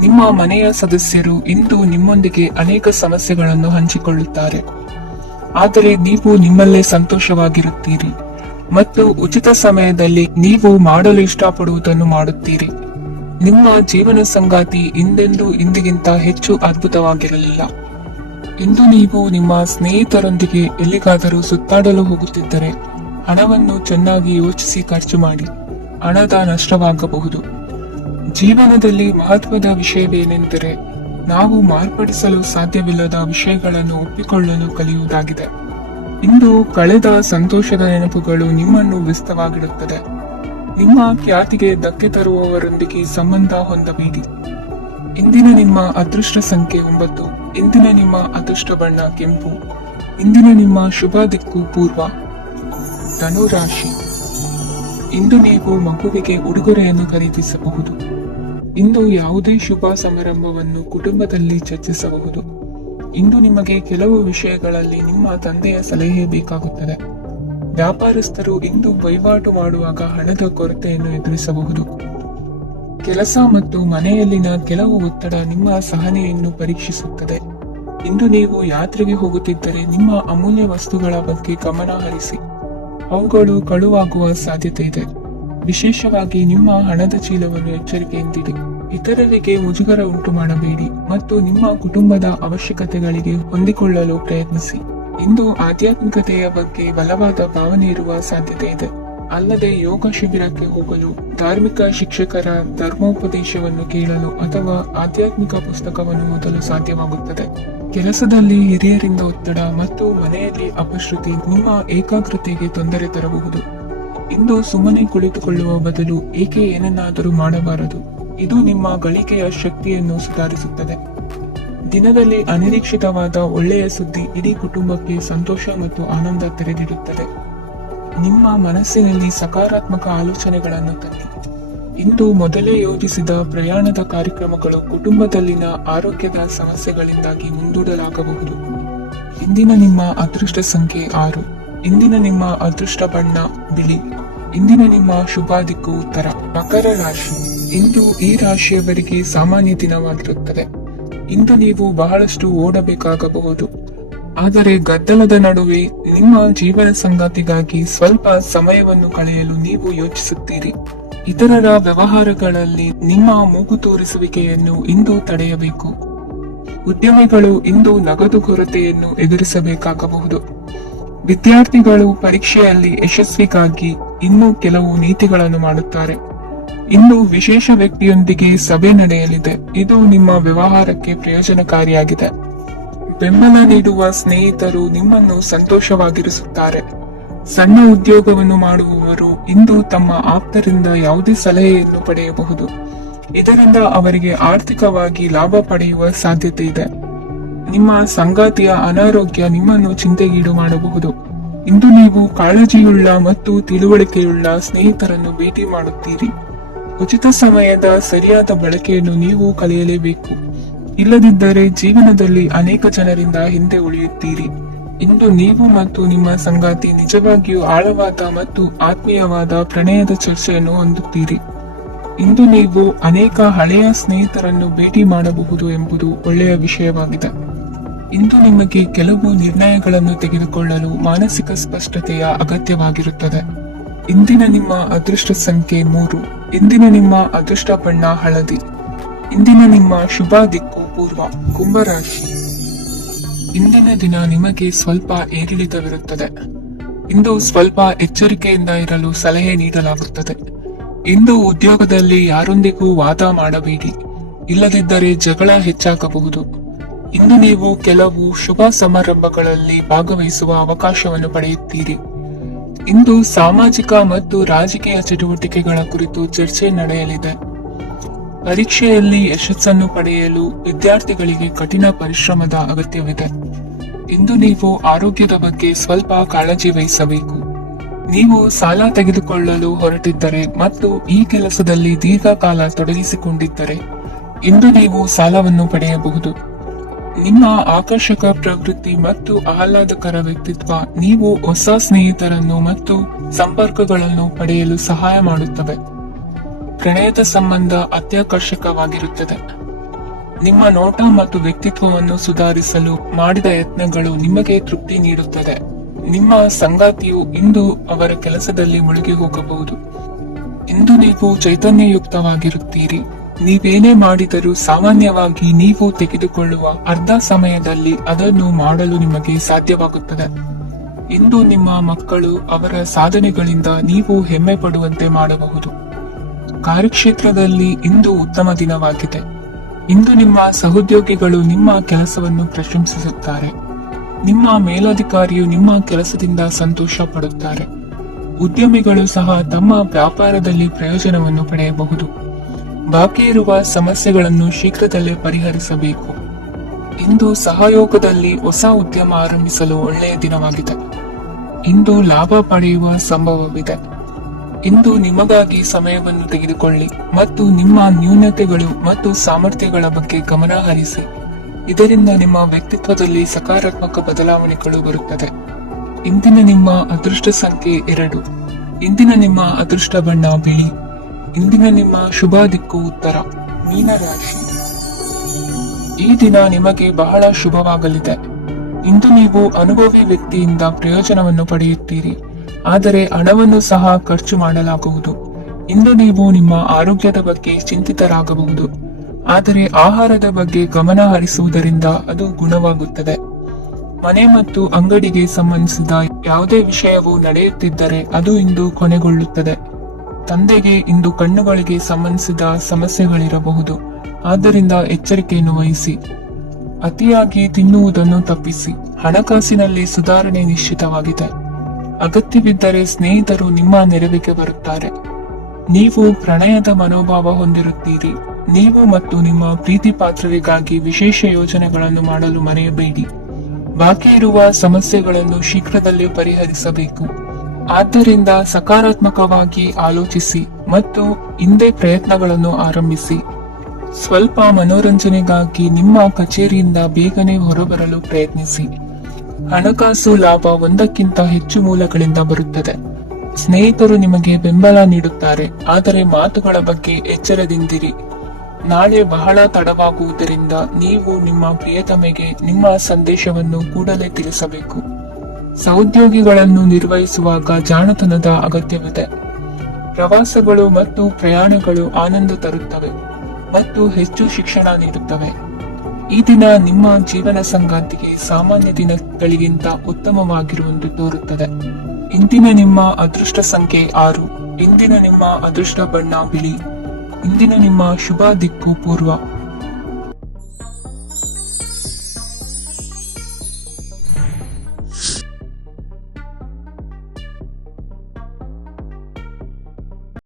ನಿಮ್ಮ ಮನೆಯ ಸದಸ್ಯರು ಇಂದು ನಿಮ್ಮೊಂದಿಗೆ ಅನೇಕ ಸಮಸ್ಯೆಗಳನ್ನು ಹಂಚಿಕೊಳ್ಳುತ್ತಾರೆ. ಆದರೆ ನೀವು ನಿಮ್ಮಲ್ಲೇ ಸಂತೋಷವಾಗಿರುತ್ತೀರಿ ಮತ್ತು ಉಚಿತ ಸಮಯದಲ್ಲಿ ನೀವು ಮಾಡಲು ಇಷ್ಟಪಡುವುದನ್ನು ಮಾಡುತ್ತೀರಿ. ನಿಮ್ಮ ಜೀವನ ಸಂಗಾತಿ ಇಂದೆಂದೂ ಇಂದಿಗಿಂತ ಹೆಚ್ಚು ಅದ್ಭುತವಾಗಿರಲಿಲ್ಲ. ಇಂದು ನೀವು ನಿಮ್ಮ ಸ್ನೇಹಿತರೊಂದಿಗೆ ಎಲ್ಲಿಗಾದರೂ ಸುತ್ತಾಡಲು ಹೋಗುತ್ತಿದ್ದರೆ ಹಣವನ್ನು ಚೆನ್ನಾಗಿ ಯೋಚಿಸಿ ಖರ್ಚು ಮಾಡಿ. ಹಣದ ನಷ್ಟವಾಗಬಹುದು. ಜೀವನದಲ್ಲಿ ಮಹತ್ವದ ವಿಷಯವೇನೆಂದರೆ ನಾವು ಮಾರ್ಪಡಿಸಲು ಸಾಧ್ಯವಿಲ್ಲದ ವಿಷಯಗಳನ್ನು ಒಪ್ಪಿಕೊಳ್ಳಲು ಕಲಿಯುವುದಾಗಿದೆ. ಇಂದು ಕಳೆದ ಸಂತೋಷದ ನೆನಪುಗಳು ನಿಮ್ಮನ್ನು ವ್ಯಸ್ತವಾಗಿಡುತ್ತದೆ. ನಿಮ್ಮ ಖ್ಯಾತಿಗೆ ಧಕ್ಕೆ ತರುವವರೊಂದಿಗೆ ಸಂಬಂಧ ಹೊಂದಬೇಡಿ. ಇಂದಿನ ನಿಮ್ಮ ಅದೃಷ್ಟ ಸಂಖ್ಯೆ 9. ಇಂದಿನ ನಿಮ್ಮ ಅದೃಷ್ಟ ಬಣ್ಣ ಕೆಂಪು. ಇಂದಿನ ನಿಮ್ಮ ಶುಭ ದಿಕ್ಕು ಪೂರ್ವ. ಧನು ರಾಶಿ. ಇಂದು ನೀವು ಮಗುವಿಗೆ ಉಡುಗೊರೆಯನ್ನು ಖರೀದಿಸಬಹುದು. ಇಂದು ಯಾವುದೇ ಶುಭ ಸಮಾರಂಭವನ್ನು ಕುಟುಂಬದಲ್ಲಿ ಚರ್ಚಿಸಬಹುದು. ಇಂದು ನಿಮಗೆ ಕೆಲವು ವಿಷಯಗಳಲ್ಲಿ ನಿಮ್ಮ ತಂದೆಯ ಸಲಹೆ ಬೇಕಾಗುತ್ತದೆ. ವ್ಯಾಪಾರಸ್ಥರು ಇಂದು ವಹಿವಾಟು ಮಾಡುವಾಗ ಹಣದ ಕೊರತೆಯನ್ನು ಎದುರಿಸಬಹುದು. ಕೆಲಸ ಮತ್ತು ಮನೆಯಲ್ಲಿನ ಕೆಲವು ಒತ್ತಡ ನಿಮ್ಮ ಸಹನೆಯನ್ನು ಪರೀಕ್ಷಿಸುತ್ತದೆ. ಇಂದು ನೀವು ಯಾತ್ರೆಗೆ ಹೋಗುತ್ತಿದ್ದರೆ ನಿಮ್ಮ ಅಮೂಲ್ಯ ವಸ್ತುಗಳ ಬಗ್ಗೆ ಗಮನ ಹರಿಸಿ. ಅವುಗಳು ಕಳುವಾಗುವ ಸಾಧ್ಯತೆ ಇದೆ. ವಿಶೇಷವಾಗಿ ನಿಮ್ಮ ಹಣದ ಚೀಲವನ್ನು ಎಚ್ಚರಿಕೆಯಿಂದಿಡಿ. ಇತರರಿಗೆ ಮುಜುಗರ ಉಂಟು ಮಾಡಬೇಡಿ ಮತ್ತು ನಿಮ್ಮ ಕುಟುಂಬದ ಅವಶ್ಯಕತೆಗಳಿಗೆ ಹೊಂದಿಕೊಳ್ಳಲು ಪ್ರಯತ್ನಿಸಿ. ಇಂದು ಆಧ್ಯಾತ್ಮಿಕತೆಯ ಬಗ್ಗೆ ಬಲವಾದ ಭಾವನೆ ಇರುವ ಸಾಧ್ಯತೆ ಇದೆ. ಅಲ್ಲದೆ ಯೋಗ ಶಿಬಿರಕ್ಕೆ ಹೋಗಲು, ಧಾರ್ಮಿಕ ಶಿಕ್ಷಕರ ಧರ್ಮೋಪದೇಶವನ್ನು ಕೇಳಲು ಅಥವಾ ಆಧ್ಯಾತ್ಮಿಕ ಪುಸ್ತಕವನ್ನು ಓದಲು ಸಾಧ್ಯವಾಗುತ್ತದೆ. ಕೆಲಸದಲ್ಲಿ ಹಿರಿಯರಿಂದ ಒತ್ತಡ ಮತ್ತು ಮನೆಯಲ್ಲಿ ಅಪಶ್ರುತಿ ನಿಮ್ಮ ಏಕಾಗ್ರತೆಗೆ ತೊಂದರೆ ತರಬಹುದು. ಇಂದು ಸುಮ್ಮನೆ ಕುಳಿತುಕೊಳ್ಳುವ ಬದಲು ಏಕೆ ಏನನ್ನಾದರೂ ಮಾಡಬಾರದು. ಇದು ನಿಮ್ಮ ಗಳಿಕೆಯ ಶಕ್ತಿಯನ್ನು ಸುಧಾರಿಸುತ್ತದೆ. ದಿನದಲ್ಲಿ ಅನಿರೀಕ್ಷಿತವಾದ ಒಳ್ಳೆಯ ಸುದ್ದಿ ಇಡೀ ಕುಟುಂಬಕ್ಕೆ ಸಂತೋಷ ಮತ್ತು ಆನಂದ ತೆರೆದಿಡುತ್ತದೆ. ನಿಮ್ಮ ಮನಸ್ಸಿನಲ್ಲಿ ಸಕಾರಾತ್ಮಕ ಆಲೋಚನೆಗಳನ್ನು ತನ್ನಿ. ಇಂದು ಮೊದಲೇ ಯೋಜಿಸಿದ ಪ್ರಯಾಣದ ಕಾರ್ಯಕ್ರಮಗಳು ಕುಟುಂಬದಲ್ಲಿನ ಆರೋಗ್ಯದ ಸಮಸ್ಯೆಗಳಿಂದಾಗಿ ಮುಂದೂಡಲಾಗಬಹುದು. ಇಂದಿನ ನಿಮ್ಮ ಅದೃಷ್ಟ ಸಂಖ್ಯೆ 6. ಇಂದಿನ ನಿಮ್ಮ ಅದೃಷ್ಟ ಬಣ್ಣ ಬಿಳಿ. ಇಂದಿನ ನಿಮ್ಮ ಶುಭ ದಿಕ್ಕು ಉತ್ತರ. ಮಕರ ರಾಶಿ. ಇಂದು ಈ ರಾಶಿಯವರಿಗೆ ಸಾಮಾನ್ಯ ದಿನವಾಗಿರುತ್ತದೆ. ಇಂದು ನೀವು ಬಹಳಷ್ಟು ಓಡಬೇಕಾಗಬಹುದು. ಆದರೆ ಗದ್ದಲದ ನಡುವೆ ನಿಮ್ಮ ಜೀವನ ಸಂಗಾತಿಗಾಗಿ ಸ್ವಲ್ಪ ಸಮಯವನ್ನು ಕಳೆಯಲು ನೀವು ಯೋಚಿಸುತ್ತೀರಿ. ಇತರರ ವ್ಯವಹಾರಗಳಲ್ಲಿ ನಿಮ್ಮ ಮೂಗು ತೋರಿಸುವಿಕೆಯನ್ನು ಇಂದು ತಡೆಯಬೇಕು. ಉದ್ಯಮಿಗಳು ಇಂದು ನಗದು ಕೊರತೆಯನ್ನು ಎದುರಿಸಬೇಕಾಗಬಹುದು. ವಿದ್ಯಾರ್ಥಿಗಳು ಪರೀಕ್ಷೆಯಲ್ಲಿ ಯಶಸ್ವಿಗಾಗಿ ಇನ್ನೂ ಕೆಲವು ನೀತಿಗಳನ್ನು ಮಾಡುತ್ತಾರೆ. ಇಂದು ವಿಶೇಷ ವ್ಯಕ್ತಿಯೊಂದಿಗೆ ಸಭೆ ನಡೆಯಲಿದೆ. ಇದು ನಿಮ್ಮ ವ್ಯವಹಾರಕ್ಕೆ ಪ್ರಯೋಜನಕಾರಿಯಾಗಿದೆ. ಬೆಂಬಲ ನೀಡುವ ಸ್ನೇಹಿತರು ನಿಮ್ಮನ್ನು ಸಂತೋಷವಾಗಿರಿಸುತ್ತಾರೆ. ಸಣ್ಣ ಉದ್ಯೋಗವನ್ನು ಮಾಡುವವರು ಇಂದು ತಮ್ಮ ಆಪ್ತರಿಂದ ಯಾವುದೇ ಸಲಹೆಯನ್ನು ಪಡೆಯಬಹುದು. ಇದರಿಂದ ಅವರಿಗೆ ಆರ್ಥಿಕವಾಗಿ ಲಾಭ ಪಡೆಯುವ ಸಾಧ್ಯತೆ ಇದೆ. ನಿಮ್ಮ ಸಂಗಾತಿಯ ಅನಾರೋಗ್ಯ ನಿಮ್ಮನ್ನು ಚಿಂತೆಗೀಡು ಮಾಡಬಹುದು. ಇಂದು ನೀವು ಕಾಳಜಿಯುಳ್ಳ ಮತ್ತು ತಿಳುವಳಿಕೆಯುಳ್ಳ ಸ್ನೇಹಿತರನ್ನು ಭೇಟಿ ಮಾಡುತ್ತೀರಿ. ಉಚಿತ ಸಮಯದ ಸರಿಯಾದ ಬಳಕೆಯನ್ನು ನೀವು ಕಲಿಯಲೇಬೇಕು. ಇಲ್ಲದಿದ್ದರೆ ಜೀವನದಲ್ಲಿ ಅನೇಕ ಜನರಿಂದ ಹಿಂದೆ ಉಳಿಯುತ್ತೀರಿ. ಇಂದು ನೀವು ಮತ್ತು ನಿಮ್ಮ ಸಂಗಾತಿ ನಿಜವಾಗಿಯೂ ಆಳವಾದ ಮತ್ತು ಆತ್ಮೀಯವಾದ ಪ್ರಣಯದ ಚರ್ಚೆಯನ್ನು ಹೊಂದುತ್ತೀರಿ. ಇಂದು ನೀವು ಅನೇಕ ಹಳೆಯ ಸ್ನೇಹಿತರನ್ನು ಭೇಟಿ ಮಾಡಬಹುದು ಎಂಬುದು ಒಳ್ಳೆಯ ವಿಷಯವಾಗಿದೆ. ಇಂದು ನಿಮಗೆ ಕೆಲವು ನಿರ್ಣಯಗಳನ್ನು ತೆಗೆದುಕೊಳ್ಳಲು ಮಾನಸಿಕ ಸ್ಪಷ್ಟತೆಯ ಅಗತ್ಯವಾಗಿರುತ್ತದೆ. ಇಂದಿನ ನಿಮ್ಮ ಅದೃಷ್ಟ ಸಂಖ್ಯೆ 3. ಇಂದಿನ ನಿಮ್ಮ ಅದೃಷ್ಟ ಬಣ್ಣ ಹಳದಿ. ಇಂದಿನ ನಿಮ್ಮ ಶುಭ ದಿಕ್ಕು ಪೂರ್ವ. ಕುಂಭರಾಶಿ. ಇಂದಿನ ದಿನ ನಿಮಗೆ ಸ್ವಲ್ಪ ಏರಿಳಿತವಿರುತ್ತದೆ. ಇಂದು ಸ್ವಲ್ಪ ಎಚ್ಚರಿಕೆಯಿಂದ ಇರಲು ಸಲಹೆ ನೀಡಲಾಗುತ್ತದೆ. ಇಂದು ಉದ್ಯೋಗದಲ್ಲಿ ಯಾರೊಂದಿಗೂ ವಾದ ಮಾಡಬೇಡಿ. ಇಲ್ಲದಿದ್ದರೆ ಜಗಳ ಹೆಚ್ಚಾಗಬಹುದು. ಇಂದು ನೀವು ಕೆಲವು ಶುಭ ಸಮಾರಂಭಗಳಲ್ಲಿ ಭಾಗವಹಿಸುವ ಅವಕಾಶವನ್ನು ಪಡೆಯುತ್ತೀರಿ. ಇಂದು ಸಾಮಾಜಿಕ ಮತ್ತು ರಾಜಕೀಯ ಚಟುವಟಿಕೆಗಳ ಕುರಿತು ಚರ್ಚೆ ನಡೆಯಲಿದೆ. ಪರೀಕ್ಷೆಯಲ್ಲಿ ಯಶಸ್ಸನ್ನು ಪಡೆಯಲು ವಿದ್ಯಾರ್ಥಿಗಳಿಗೆ ಕಠಿಣ ಪರಿಶ್ರಮದ ಅಗತ್ಯವಿದೆ. ಇಂದು ನೀವು ಆರೋಗ್ಯದ ಬಗ್ಗೆ ಸ್ವಲ್ಪ ಕಾಳಜಿ ವಹಿಸಬೇಕು. ನೀವು ಸಾಲ ತೆಗೆದುಕೊಳ್ಳಲು ಹೊರಟಿದ್ದರೆ ಮತ್ತು ಈ ಕೆಲಸದಲ್ಲಿ ದೀರ್ಘಕಾಲ ತೊಡಗಿಸಿಕೊಂಡಿದ್ದರೆ ಇಂದು ನೀವು ಸಾಲವನ್ನು ಪಡೆಯಬಹುದು. ನಿಮ್ಮ ಆಕರ್ಷಕ ಪ್ರವೃತ್ತಿ ಮತ್ತು ಆಹ್ಲಾದಕರ ವ್ಯಕ್ತಿತ್ವ ನೀವು ಹೊಸ ಸ್ನೇಹಿತರನ್ನು ಮತ್ತು ಸಂಪರ್ಕಗಳನ್ನು ಪಡೆಯಲು ಸಹಾಯ ಮಾಡುತ್ತವೆ. ಪ್ರಣಯದ ಸಂಬಂಧ ಅತ್ಯಾಕರ್ಷಕವಾಗಿರುತ್ತದೆ. ನಿಮ್ಮ ನೋಟ ಮತ್ತು ವ್ಯಕ್ತಿತ್ವವನ್ನು ಸುಧಾರಿಸಲು ಮಾಡಿದ ಯತ್ನಗಳು ನಿಮಗೆ ತೃಪ್ತಿ ನೀಡುತ್ತದೆ. ನಿಮ್ಮ ಸಂಗಾತಿಯು ಇಂದು ಅವರ ಕೆಲಸದಲ್ಲಿ ಮುಳುಗಿ ಹೋಗಬಹುದು. ಇಂದು ನೀವು ಚೈತನ್ಯಯುಕ್ತವಾಗಿರುತ್ತೀರಿ. ನೀವೇನೇ ಮಾಡಿದರೂ ಸಾಮಾನ್ಯವಾಗಿ ನೀವು ತೆಗೆದುಕೊಳ್ಳುವ ಅರ್ಧ ಸಮಯದಲ್ಲಿ ಅದನ್ನು ಮಾಡಲು ನಿಮಗೆ ಸಾಧ್ಯವಾಗುತ್ತದೆ. ಇಂದು ನಿಮ್ಮ ಮಕ್ಕಳು ಅವರ ಸಾಧನೆಗಳಿಂದ ನೀವು ಹೆಮ್ಮೆ ಪಡುವಂತೆ ಮಾಡಬಹುದು. ಕಾರ್ಯಕ್ಷೇತ್ರದಲ್ಲಿ ಇಂದು ಉತ್ತಮ ದಿನವಾಗಿದೆ. ಇಂದು ನಿಮ್ಮ ಸಹೋದ್ಯೋಗಿಗಳು ನಿಮ್ಮ ಕೆಲಸವನ್ನು ಪ್ರಶಂಸಿಸುತ್ತಾರೆ. ನಿಮ್ಮ ಮೇಲಧಿಕಾರಿಯು ನಿಮ್ಮ ಕೆಲಸದಿಂದ ಸಂತೋಷ ಪಡುತ್ತಾರೆ. ಉದ್ಯಮಿಗಳು ಸಹ ತಮ್ಮ ವ್ಯಾಪಾರದಲ್ಲಿ ಪ್ರಯೋಜನವನ್ನು ಪಡೆಯಬಹುದು. ಬಾಕಿ ಇರುವ ಸಮಸ್ಯೆಗಳನ್ನು ಶೀಘ್ರದಲ್ಲೇ ಪರಿಹರಿಸಬೇಕು. ಇಂದು ಸಹಯೋಗದಲ್ಲಿ ಹೊಸ ಉದ್ಯಮ ಆರಂಭಿಸಲು ಒಳ್ಳೆಯ ದಿನವಾಗಿದೆ. ಇಂದು ಲಾಭ ಪಡೆಯುವ ಸಂಭವವಿದೆ. ಇಂದು ನಿಮಗಾಗಿ ಸಮಯವನ್ನು ತೆಗೆದುಕೊಳ್ಳಿ ಮತ್ತು ನಿಮ್ಮ ನ್ಯೂನತೆಗಳು ಮತ್ತು ಸಾಮರ್ಥ್ಯಗಳ ಬಗ್ಗೆ ಗಮನ ಹರಿಸಿ. ಇದರಿಂದ ನಿಮ್ಮ ವ್ಯಕ್ತಿತ್ವದಲ್ಲಿ ಸಕಾರಾತ್ಮಕ ಬದಲಾವಣೆಗಳು ಬರುತ್ತದೆ. ಇಂದಿನ ನಿಮ್ಮ ಅದೃಷ್ಟ ಸಂಖ್ಯೆ 2. ಇಂದಿನ ನಿಮ್ಮ ಅದೃಷ್ಟ ಬಣ್ಣ ಬಿಳಿ. ಇಂದಿನ ನಿಮ್ಮ ಶುಭ ದಿಕ್ಕು ಉತ್ತರ. ಮೀನರಾಶಿ. ಈ ದಿನ ನಿಮಗೆ ಬಹಳ ಶುಭವಾಗಲಿದೆ. ಇಂದು ನೀವು ಅನುಭವಿ ವ್ಯಕ್ತಿಯಿಂದ ಪ್ರಯೋಜನವನ್ನು ಪಡೆಯುತ್ತೀರಿ, ಆದರೆ ಹಣವನ್ನು ಸಹ ಖರ್ಚು ಮಾಡಲಾಗುವುದು. ಇಂದು ನೀವು ನಿಮ್ಮ ಆರೋಗ್ಯದ ಬಗ್ಗೆ ಚಿಂತಿತರಾಗಬಹುದು, ಆದರೆ ಆಹಾರದ ಬಗ್ಗೆ ಗಮನ ಹರಿಸುವುದರಿಂದ ಅದು ಗುಣವಾಗುತ್ತದೆ. ಮನೆ ಮತ್ತು ಅಂಗಡಿಗೆ ಸಂಬಂಧಿಸಿದ ಯಾವುದೇ ವಿಷಯವು ನಡೆಯುತ್ತಿದ್ದರೆ ಅದು ಇಂದು ಕೊನೆಗೊಳ್ಳುತ್ತದೆ. ತಂದೆಗೆ ಇಂದು ಕಣ್ಣುಗಳಿಗೆ ಸಂಬಂಧಿಸಿದ ಸಮಸ್ಯೆಗಳಿರಬಹುದು, ಆದ್ದರಿಂದ ಎಚ್ಚರಿಕೆಯನ್ನು ವಹಿಸಿ. ಅತಿಯಾಗಿ ತಿನ್ನುವುದನ್ನು ತಪ್ಪಿಸಿ. ಹಣಕಾಸಿನಲ್ಲಿ ಸುಧಾರಣೆ ನಿಶ್ಚಿತವಾಗಿದೆ. ಅಗತ್ಯವಿದ್ದರೆ ಸ್ನೇಹಿತರು ನಿಮ್ಮ ನೆರವಿಗೆ ಬರುತ್ತಾರೆ. ನೀವು ಪ್ರಣಯದ ಮನೋಭಾವ ಹೊಂದಿರುತ್ತೀರಿ. ನೀವು ಮತ್ತು ನಿಮ್ಮ ಪ್ರೀತಿ ಪಾತ್ರರಿಗಾಗಿ ವಿಶೇಷ ಯೋಜನೆಗಳನ್ನು ಮಾಡಲು ಮರೆಯಬೇಡಿ. ಬಾಕಿ ಇರುವ ಸಮಸ್ಯೆಗಳನ್ನು ಶೀಘ್ರದಲ್ಲೇ ಪರಿಹರಿಸಬೇಕು. ಆದ್ದರಿಂದ ಸಕಾರಾತ್ಮಕವಾಗಿ ಆಲೋಚಿಸಿ ಮತ್ತು ಹಿಂದೆ ಪ್ರಯತ್ನಗಳನ್ನು ಆರಂಭಿಸಿ. ಸ್ವಲ್ಪ ಮನೋರಂಜನೆಗಾಗಿ ನಿಮ್ಮ ಕಚೇರಿಯಿಂದ ಬೇಗನೆ ಹೊರಬರಲು ಪ್ರಯತ್ನಿಸಿ. ಹಣಕಾಸು ಲಾಭ ಒಂದಕ್ಕಿಂತ ಹೆಚ್ಚು ಮೂಲಗಳಿಂದ ಬರುತ್ತದೆ. ಸ್ನೇಹಿತರು ನಿಮಗೆ ಬೆಂಬಲ ನೀಡುತ್ತಾರೆ, ಆದರೆ ಮಾತುಗಳ ಬಗ್ಗೆ ಎಚ್ಚರದಿಂದಿರಿ. ನಾಳೆ ಬಹಳ ತಡವಾಗುವುದರಿಂದ ನೀವು ನಿಮ್ಮ ಪ್ರಿಯತಮೆಗೆ ನಿಮ್ಮ ಸಂದೇಶವನ್ನು ಕೂಡಲೇ ತಿಳಿಸಬೇಕು. ಸಹೋದ್ಯೋಗಿಗಳನ್ನು ನಿರ್ವಹಿಸುವಾಗ ಜಾಣತನದ ಅಗತ್ಯವಿದೆ. ಪ್ರವಾಸಗಳು ಮತ್ತು ಪ್ರಯಾಣಗಳು ಆನಂದ ತರುತ್ತವೆ ಮತ್ತು ಹೆಚ್ಚು ಶಿಕ್ಷಣ ನೀಡುತ್ತವೆ. ಈ ದಿನ ನಿಮ್ಮ ಜೀವನ ಸಂಗಾತಿಗೆ ಸಾಮಾನ್ಯ ದಿನಗಳಿಗಿಂತ ಉತ್ತಮವಾಗಿರುವಂತೆ ತೋರುತ್ತದೆ. ಇಂದಿನ ನಿಮ್ಮ ಅದೃಷ್ಟ ಸಂಖ್ಯೆ 6. ಇಂದಿನ ನಿಮ್ಮ ಅದೃಷ್ಟ ಬಣ್ಣ ಬಿಳಿ. ಇಂದಿನ ನಿಮ್ಮ ಶುಭ ದಿಕ್ಕು ಪೂರ್ವ.